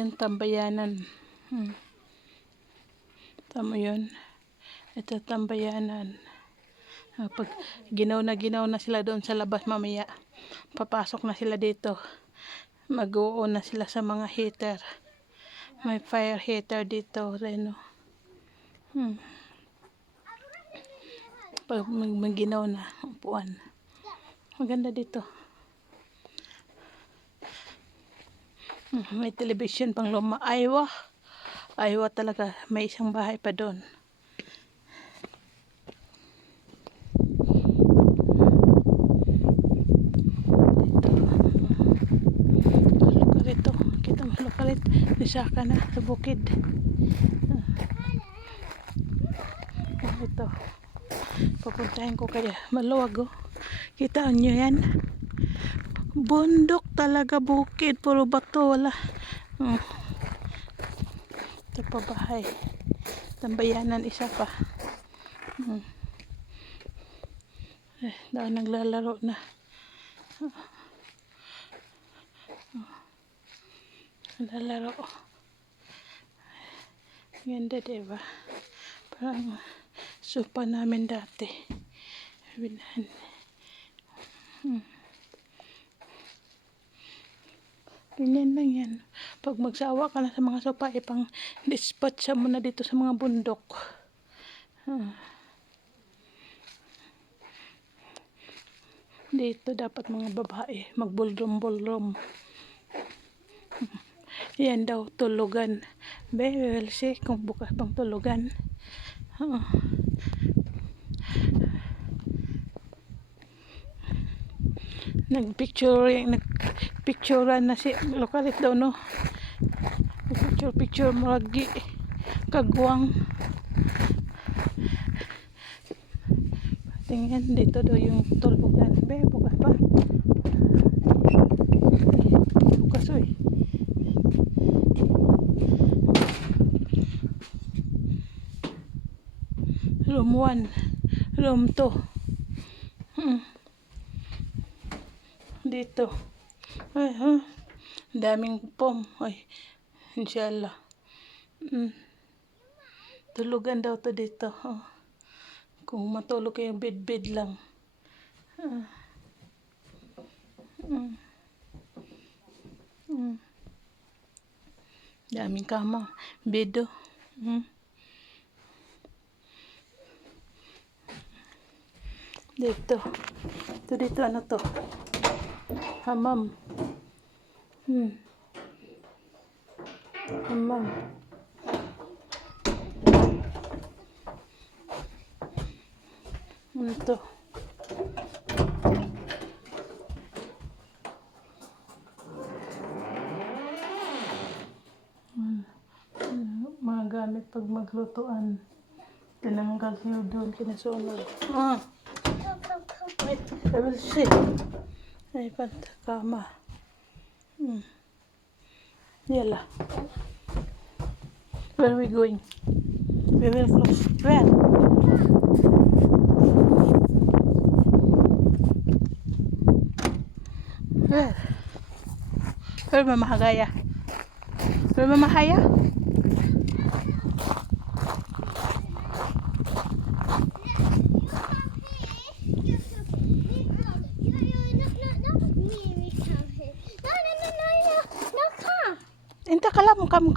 Yung tambayanan. Tama yun. Ito tambayanan. Pag ginaw na sila doon sa labas mamaya, papasok na sila dito. Mag-oo na sila sa mga heater. May fire heater dito rin. Pag maginaw na upuan. Maganda dito. May television pang luma. Aywa talaga. May isang bahay pa doon. Dito. Kita malukalit. Nisaka na sa bukid. Ito. Papuntahin ko kaya. Maluwag oh. Kita nyo yan. Bundok talaga, bukid. Puro bato. Wala. Ito pa bahay. Tambayanan isa pa. Dahil naglalaro na. Naglalaro. Ganda diba? Parang sopa namin dati. Ganyan lang yan. Pag magsawa ka na sa mga sopa, ipang dispatch mo na dito sa mga bundok. Dito dapat mga babae magbulrom-bulrom. Yan daw tulugan. Well, see kung bukas pang tulugan. Nagpicturean na si lokalit daw no. Picture maragi kagwang. Tingnan dito daw yung tulugan. Bukas pa. Bukas oy. Room 1, room 2. Dito. Ay, daming pom. Ay, inshallah. Tulugan daw to dito. Kung matulog kayo, bed lang. Daming kama. Bedo. Dito. Dito ano to? Hamam. Hamam. Ito. Mga gamit pag maglutuan. Tinanggal siya doon, kinasunog. Wait, I will see. Ay, kama. Yala. Where are we going? We will close. Where? Where? Where Mama Hagaya? Where Mama Haya? Inta kalam, come.